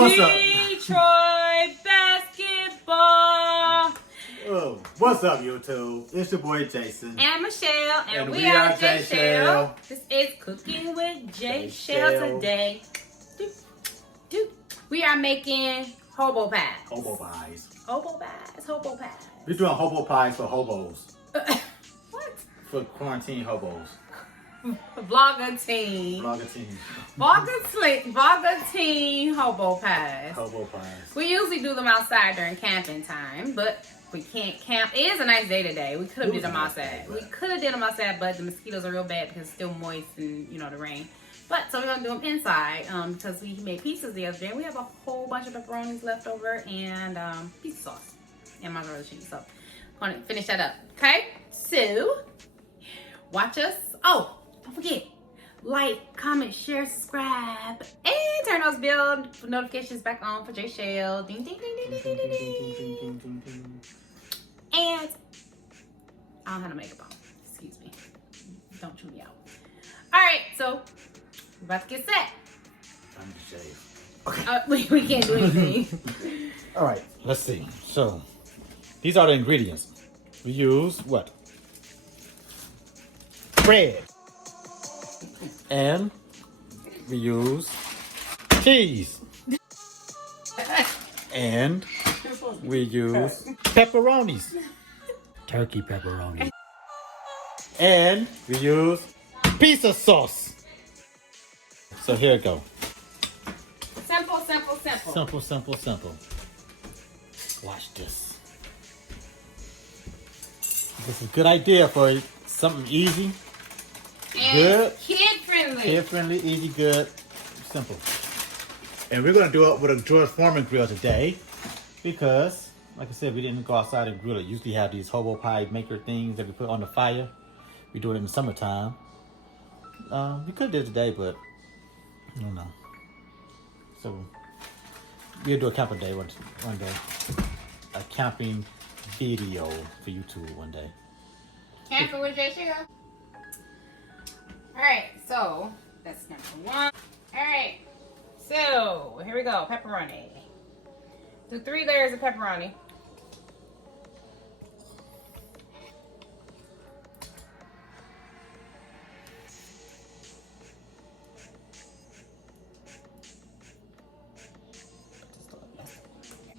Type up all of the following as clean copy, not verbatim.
What's up? Detroit basketball. Oh, what's up, YouTube? It's your boy Jason. And Michelle. And we are are J Shell. This is Cooking with J Shell today. We are making hobo pies. Hobo pies. Hobo pies. Hobo pies. We're doing hobo pies for hobos. What? For quarantine hobos. Vlogger team. Vlogger team. Vlogger team hobo pies. Hobo pies. We usually do them outside during camping time, but we can't camp. It is a nice day today. We could have did them outside. We could have did them outside, but the mosquitoes are real bad because it's still moist and, you know, the rain. But, so we're going to do them inside because we made pizzas the other day. We have a whole bunch of pepperonis left over and pizza sauce and mozzarella cheese. So, I'm going to finish that up. Okay? So, watch us. Oh, don't forget. Like, comment, share, subscribe, and turn those bell notifications back on for J Shell. Ding, ding, ding, ding, ding, ding, ding, ding. And I don't have no makeup on. Excuse me. Don't chew me out. All right, so we're about to get set. Time to shave. Okay. We can't do anything. All right, let's see. So, these are the ingredients. We use what? Bread. And we use cheese. And we use pepperonis. Turkey pepperoni. And we use pizza sauce. So here it go. Simple, simple, simple. Simple, simple, simple. Watch this. This is a good idea for something easy. And good. Kid-friendly. Kid-friendly, easy, good, simple. And we're going to do it with a George Foreman grill today because, like I said, we didn't go outside and grill it. Usually have these hobo pie maker things that we put on the fire. We do it in the summertime. We could do it today, but I don't know. So we'll do a camping day one day. A camping video for YouTube one day. Camping with J Shell. Alright, so that's number one. Alright, so here we go. Pepperoni. Do 3 layers of pepperoni.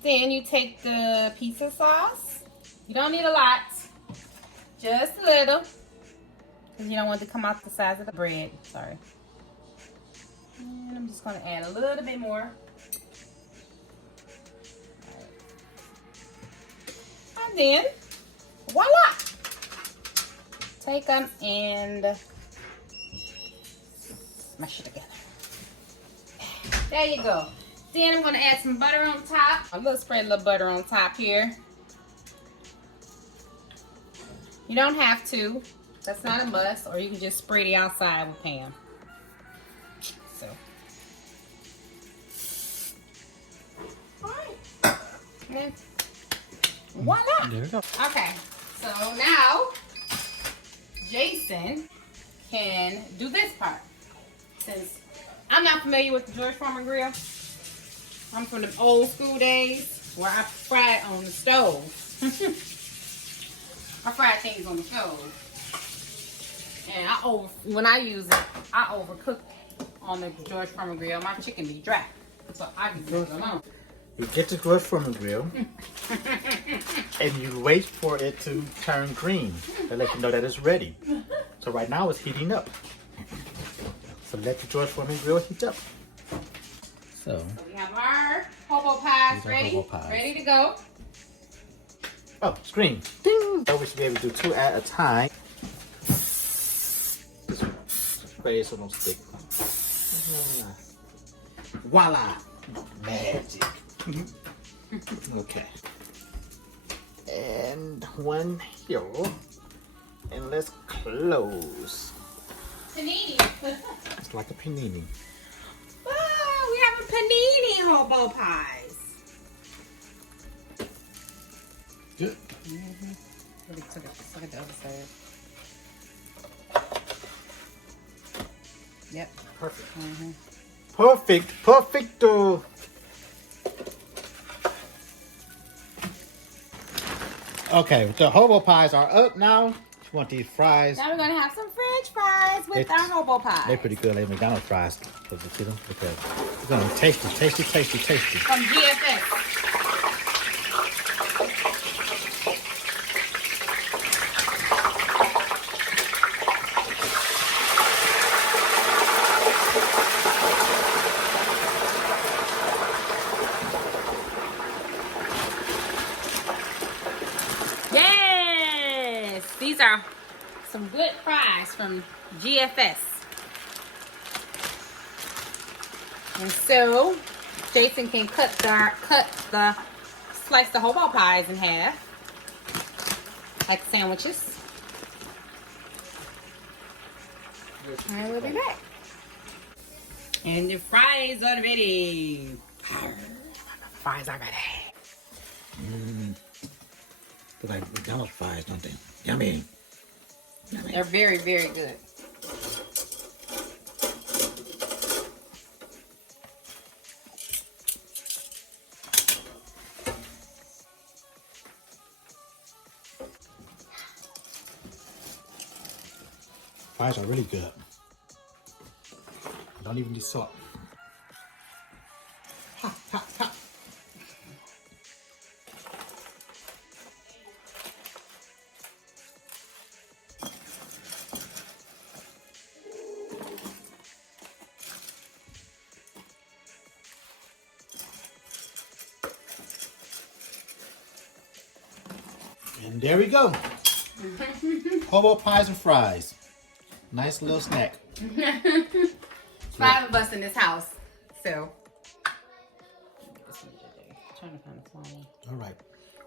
Then you take the pizza sauce. You don't need a lot, just a little. Because you don't want it to come out the size of the bread. Sorry. And I'm just going to add a little bit more. And then, voila! Take them and smash it together. There you go. Then I'm going to add some butter on top. I'm going to spread a little butter on top here. You don't have to. That's not a must, or you can just spray the outside with Pam. So. Alright. And voila. There we go. Okay. So now, Jason can do this part. Since I'm not familiar with the George Foreman grill. I'm from the old school days where I fried on the stove. I fried things on the stove. And when I use it, I overcook on the George Foreman grill. My chicken be dry. So I can do it alone. You get the George Foreman grill and you wait for it to turn green to let you know that it's ready. So right now it's heating up. So let the George Foreman grill heat up. So we have our hobo pies ready. Hobo pies. Ready to go. Oh, screen. Ding! So we should be able to do 2 at a time. Spray it so it don't stick. Voila! Magic. Okay. And one here. And let's close. Panini. It's like a panini. Oh, we have a panini hobo pies. Good. Look at the other side. Yep. Perfect. Mm-hmm. Perfect. Perfecto. Okay, the hobo pies are up now. You want these fries? Now we're gonna have some French fries with our hobo pies. They're pretty good. They're McDonald's fries. Because it's gonna be tasty, tasty, tasty, tasty. From GFS. Yes! These are some good fries from GFS. And so Jason can slice the hobo pies in half, like sandwiches. And we'll be back. And the fries are ready. Fries are ready. Look like McDonald's fries, don't they? Yummy. Yummy. They're very, very good. Fries are really good. Don't even need salt. Ha, ha, ha. And there we go. Hobo pies and fries. Nice little snack. 5 of us in this house, so. Trying to find a small All right.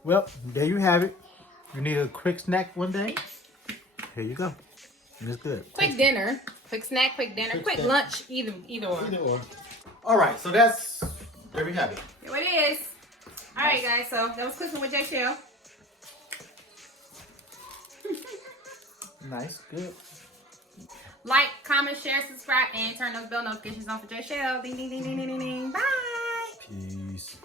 Well, there you have it. You need a quick snack one day. Here you go. And it's good. Quick dinner, quick snack, quick dinner, quick snack. lunch, either or. Either or. All right. So that's, there we have it. There it is. All right, guys. So that was cooking with J Shell. Nice. Good. Like, comment, share, subscribe, and turn those bell notifications on for J Shell. Ding, ding, ding, ding, ding, ding, ding. Bye. Peace.